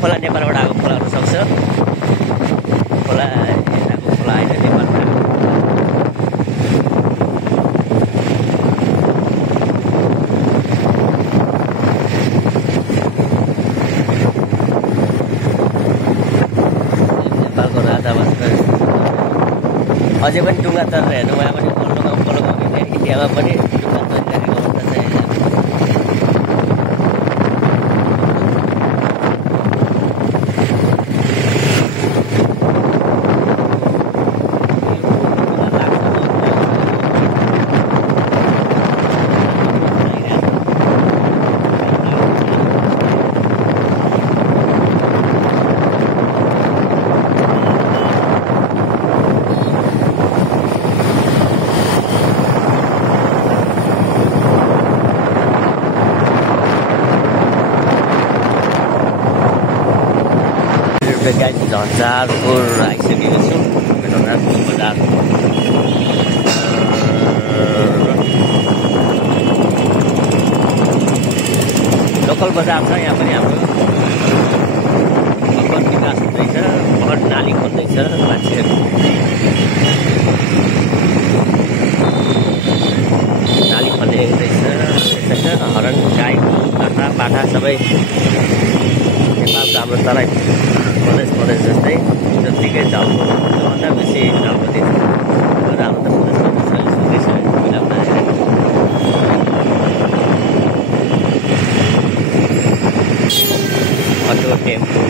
खोला नेपालबाट आएको खोला हुन सक्छ। खोला यताको खोला होइन, नेपालबाट आएको। नेपालको राजावास अझै पनि डुङ्गा तरेर हेर्नु उहाँ पनि पल्लो गाउँ इन्डियामा पनि डुङ्गा तरिरहेको अवस्था छ। झन्झारपुर आइसकेको छु। झन्झारपुर बजार लोकल बजार छ। यहाँ पनि हाम्रो लोकल विकास हुँदैछ, बहुत नाली खोल्दैछ मान्छेहरू। नाली खोल्ने रहेछ। हरण गाई बाख्रा पाठा सबै नेपालको हाम्रो तराई प्रदेश जस्तै जत्तिकै झल्को त्योभन्दा बेसी झल्को दिन्छ। र हाम्रो त प्रदेशमा सुन्दैछ मिलाउँदा अटो टेम्पो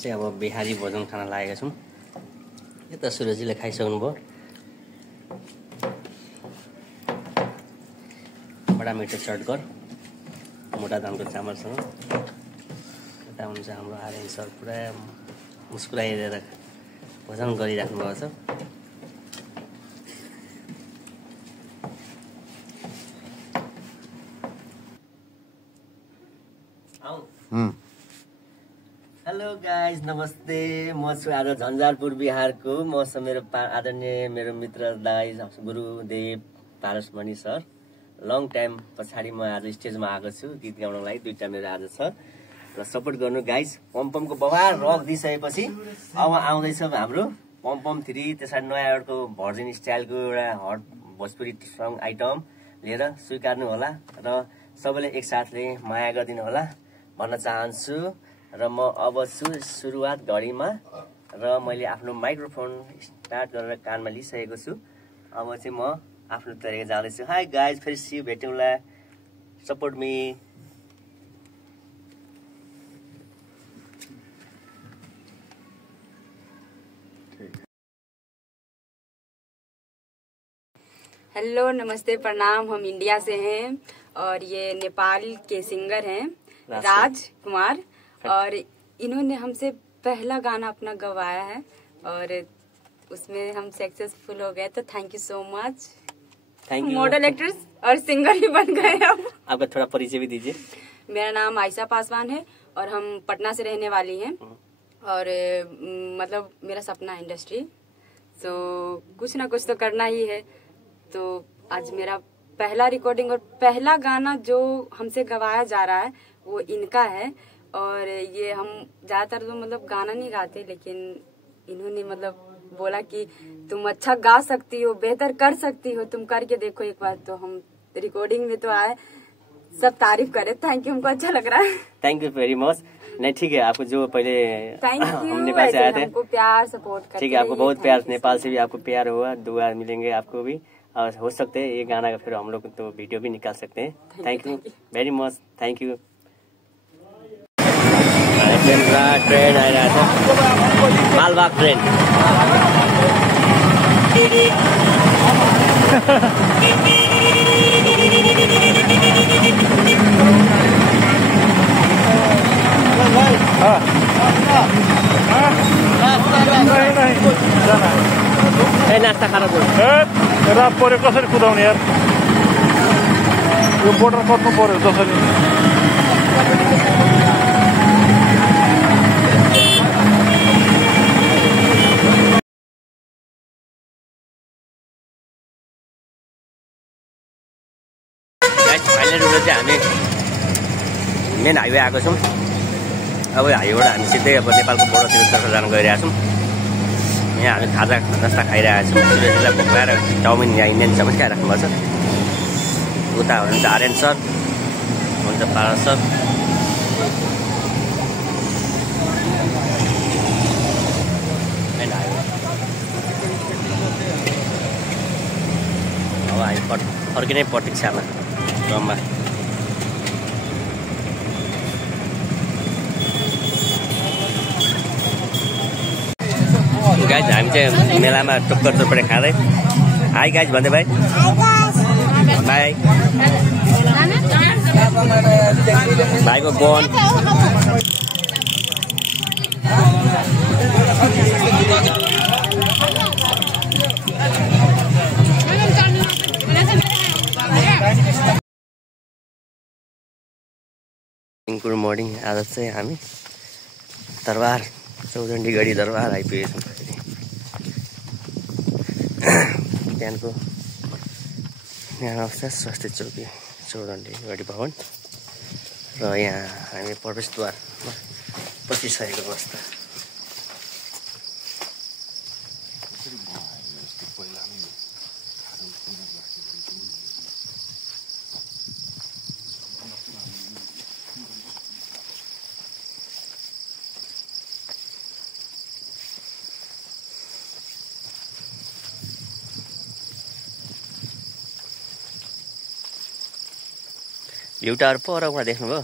चाहिँ अब बिहारी भोजन खान लागेका छौँ। यता सुरजीले खाइसक्नु भयो। बडा मिठो चटकर मोटा दामको चामलसँग। यता हुनुहुन्छ हाम्रो आर्यन सर, पुरा मुस्कुराइरहेर भोजन गरिराख्नु भएको छ। हेलो गाइज, नमस्ते। म छु आज झन्झारपुर बिहारको। मसँग मेरो आदरणीय मेरो मित्र दाई गुरुदेव पारसमणि सर। लङ टाइम पछाडि म आज स्टेजमा आएको छु गीत गाउनलाई। दुईटा मेरो आज छ र सपोर्ट गर्नु गाइज। पम्पमको बवाल रक दिइसकेपछि अब आउँदैछ हाम्रो पम्पम 3। त्यसरी नयाँ एउटा भर्जिन स्टाइलको एउटा हट भोजपुरी सङ आइटम लिएर स्वीकार्नु होला र सबैले एकसाथले माया गरिदिनु होला भन्न चाहन्छु। र म अब छु सुरुवात घडीमा र मैले आफ्नो माइक्रोफोन स्टार्ट गरेर कानमा लिइसकेको छु। अब चाहिँ म आफ्नो तरिका जाँदैछु। हाई गाइज, फेरि सी भेटौँला। Support me. हेलो, नमस्ते, प्रणाम। हम इंडिया से हैं और ये नेपाल के सिंगर हैं राजकुमार, और इन्होंने हमसे पहला गाना अपना गवाया है और उसमें हम सक्सेसफुल हो गए। तो thank you so much. Thank you. Model, actress और सिंगर भी बन गए हम। आपका थोड़ा परिचय भी दीजिए। मेरा नाम आयशा पासवान है और हम पटना से रहने वाली हैं और मतलब मेरा सपना है इंडस्ट्री। तो कुछ ना कुछ तो करना ही है। तो आज मेरा पहला रिकॉर्डिंग और पहला गाना जो हमसे गवाया जा रहा है वो इनका है। और ये हम ज्यादातर तो मतलब गाना नहीं गाते, लेकिन इन्होंने मतलब बोला कि तुम अच्छा गा सकती हो, बेहतर कर सकती हो, तुम करके देखो एक बार। तो हम रिकॉर्डिंग में तो आए, सब तारीफ करे। थैंक यू, हमको अच्छा लग रहा है। Thank you very much. नहीं ठीक है, आपको जो पहले हम नेपाल से आए थे, हमको प्यार सपोर्ट करते। ठीक है, आपको बहुत प्यार, नेपाल से भी आपको प्यार हुआ, दुआ मिलेंगे आपको भी। और हो सकते हैं ये गाना का फिर हम लोग तो वीडियो भी निकाल सकते हैं। Thank you very much. Thank you. Train आइरहेको छ, मालबाग ट्रेन। नास्ता खाना रात पर्यो कसरी कुदाउने यार, यो बोर्डर कट्नु पर्यो जसरी। चाहिँ हामी मेन हाइवे आएको छौँ। अब हाइवेबाट हामी सिधै अब नेपालको बोर्डरतिर जान गइरहेका छौँ। यहाँ हामी खाजा नास्ता खाइरहेका छौँ। सुरेशलाई भोकाएर चाउमिन यहाँ इन्डियन पनि खाइराख्नुपर्छ। उता हुनुहुन्छ आर्यन सर, हुन्छ पारस सर। मेन हाइवे अब हामी फर्किनै प्रतीक्षामा क्रममा। गाइज हामी चाहिँ मेलामा टुक्कर टुक्रे खाँदै हाई गाइज भन्दै भाइ बाई। भाइको बोन गुड मर्निङ। आज चाहिँ हामी दरबार चौडण्डी गढी दरबार आइपुगेछौँ। बिहानको यहाँ अवस्था स्वास्थ्य चौकी चौडण्डी गढी भवन र यहाँ हामी प्रवेशद्वारमा पसिसकेको अवस्था। भ्यू टावर पर उहाँ देख्नुभयो?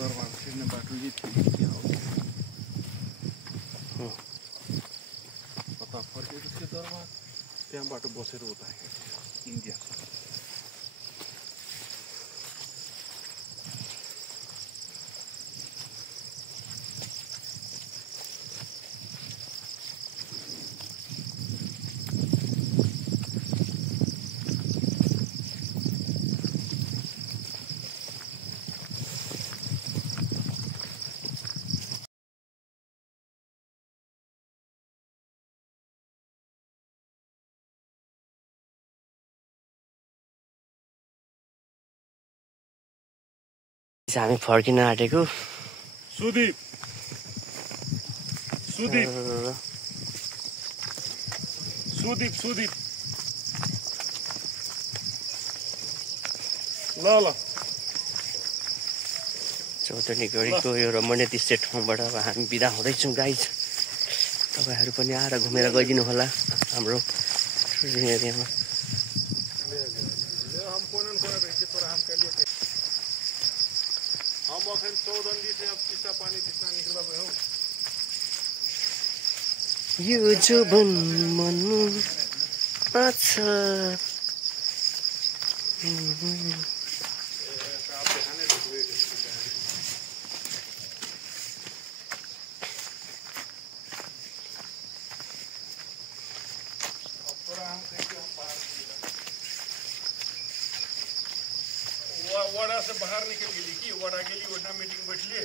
दरबार छिर्ने बाटो यही थियो कता फर्केको थियो दरबार, त्यहाँ बाटो बसेर उता इन्डिया। हामी फर्किन आँटेको। सुदीप सुदीप सुदीप सुदीप ल ल चौधरी गढीको यो रमणीय स्टेट ठाउँबाट अब हामी बिदा हुँदैछौँ गाइज। तपाईँहरू पनि आएर घुमेर गइदिनु होला हाम्रो एरियामा। यो जुबन मन अच्छा वडा से बाहर निकल गेली की वडा गेली वडा मीटिंग बैठली।